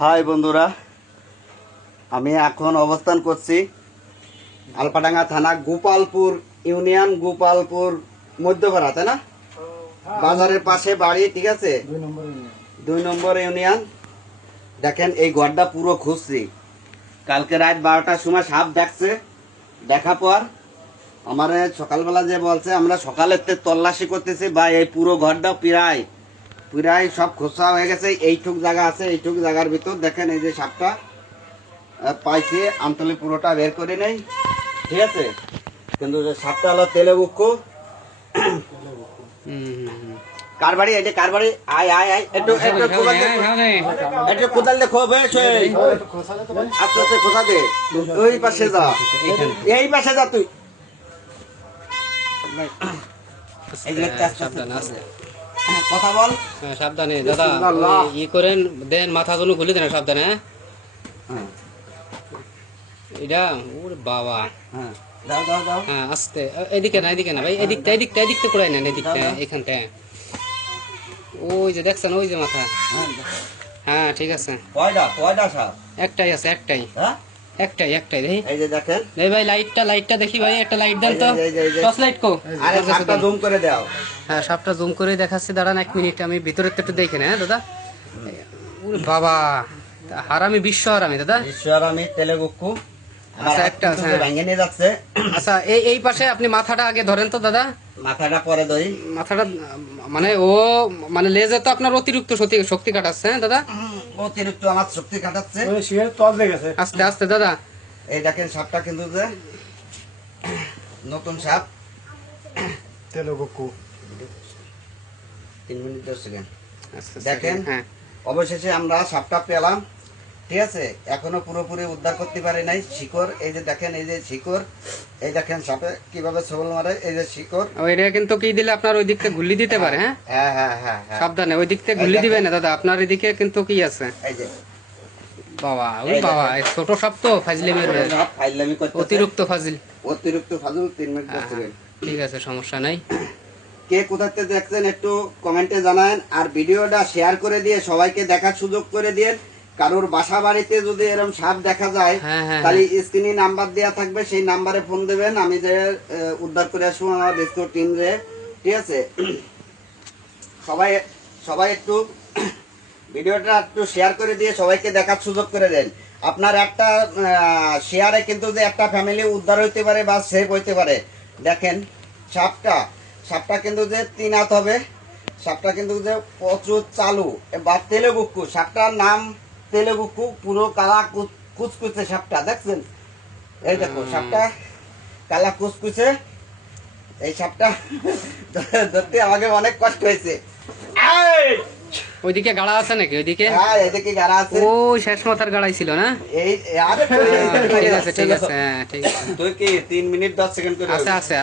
High বন্ধুরা, আমি এখন অবস্থান করছি আলপাডাঙ্গা থানা গোপালপুর ইউনিয়ন, গোপালপুর মধ্যপাড়া, তাই না? বাজারের পাশে বাড়ি, ঠিক আছে? 2 নম্বর ইউনিয়ন। দেখেন এই ঘরটা পুরো খুঁজছি। কালকে রাত 12টার সময় সাপ দেখছে, দেখা পর আমার সকালবেলা যে বলছে আমরা সকালের তল্লাশি করতেছি বা এই পুরো ঘরটা প্রায় সব খোঁজা হয়ে গেছে। এইটুক জায়গা আছে, এইটুক জায়গার ভিতর দেখেন এই যে সাপটা পাইছি। আমতলি পুরোটা বের করে নেই, ঠিক আছে? কিন্তু সাপটা হলো তেলেগুক্কু। কার বাড়ি? এই যে কার বাড়ি? আয় আয় আয়, একটু কোদাল দেখো, বেশ আস্তে আস্তে খোঁজা দে। ওই পাশে যা, এই পাশে যা তুই। কথা বল, সাবধানে দাদা, ই করেন দেন, মাথা কোনো খুলে দেন সাবধানে। এটা ওর বাবা, হ্যাঁ আস্তে, এদিকে না ভাই, এদিকটা করাই নেন, এদিকটা এখানটা। ওই যে দেখছেন, ওই যে মাথা। হ্যাঁ ঠিক আছে, একটাই আছে, একটাই দেখি। এই যে দেখেন, এই ভাই লাইটটা দেখি ভাই, একটা লাইট দেন তো, টর্চ লাইট কো। আরে সাপটা জুম করে দাও। হ্যাঁ সাপটা জুম করে দেখাচ্ছি, দাঁড়ান 1 মিনিট, আমি ভিতরে একটু দেখেন। হ্যাঁ দাদা, ওরে বাবা, হারামি, বিশ্ব হারামি দাদা, বিশ্ব হারামি তেলেগুক্কু। আচ্ছা একটা আছে, ভেঙে নিয়ে যাচ্ছে। আচ্ছা এই পাশে আপনি মাথাটা আগে ধরেন তো দাদা, মাথাটা পরে ধরি। মাথাটা মানে ও মানে লেজে তো আপনার অতিরিক্ত শক্তি কাটাচ্ছে। হ্যাঁ দাদা, অতিরিক্ত আমার শক্তি কাটাচ্ছে। আস্তে আস্তে দাদা। এই দেখেন সাপটা কিন্তু যে নতুন সাপ, তেলেগুক্কু। 3 মিনিট 10 সেকেন্ড। দেখেন, হ্যাঁ অবশেষে আমরা সাপটা পেলাম, ঠিক আছে? এখনো পুরোপুরি উদ্ধার করতে পারি নাই। শিকড়, এই যে দেখেন, এই যে শিকড়, এই দেখেন সাপে কিভাবে ছবল মারে, এই যে শিকড়। ওইটা কিন্তু কি দিলে আপনার ওই দিকটা গুল্লি দিতে পারে। হ্যাঁ হ্যাঁ হ্যাঁ হ্যাঁ, সাবধানে, ওই দিক থেকে গুল্লি দিবেন না দাদা, আপনার এদিকে কিন্তু কি আছে। এই যে বাবা, ওই বাবা, ছোট সাপ তো ফাজলিমি, ফাইজলামি করতেছে, অতিরিক্ত ফাজিল। 3 মিনিট 10 সেকেন্ড। ঠিক আছে, সমস্যা নাই। কে কোথাতে দেখছেন একটু কমেন্টে জানান, আর ভিডিওটা শেয়ার করে দিয়ে সবাইকে দেখার সুযোগ করে দিন। কারোর বাসা বাড়িতে যদি এরকম সাপ দেখা যায়, তাহলে স্ক্রিনে নাম্বার দেওয়া থাকবে, সেই নাম্বারে ফোন দেবেন, আমি যে উদ্ধার করে আসবো আমার রেস্কিউ টিম রে, ঠিক আছে? সবাই একটু ভিডিওটা একটু শেয়ার করে দিয়ে সবাইকে দেখার সুযোগ করে দেন। আপনার একটা শেয়ারে কিন্তু যে একটা ফ্যামিলি উদ্ধার হইতে পারে বা সেভ হইতে পারে। দেখেন সাপটা কিন্তু যে 3 হাত হবে, সাপটা কিন্তু যে প্রচুর চালু বা তেলেগুক্কু। সাপটার নাম তেলেগুক্কু, পুরো কালা কুচকুচে সাপটা, দেখছেন? এই দেখো সাপটা কালা কুচকুচে। এই সাপটা ধরতে আমাকে অনেক কষ্ট হয়েছে। ওইদিকে গাড়া আছে নাকি? ওইদিকে, হ্যাঁ এদিকে গাড়া আছে। ও শেষ মাথার গাড়াই ছিল না? এই আরে ঠিক আছে, ঠিক আছে, হ্যাঁ ঠিক আছে। তুই কি 3 মিনিট 10 সেকেন্ড করে আছে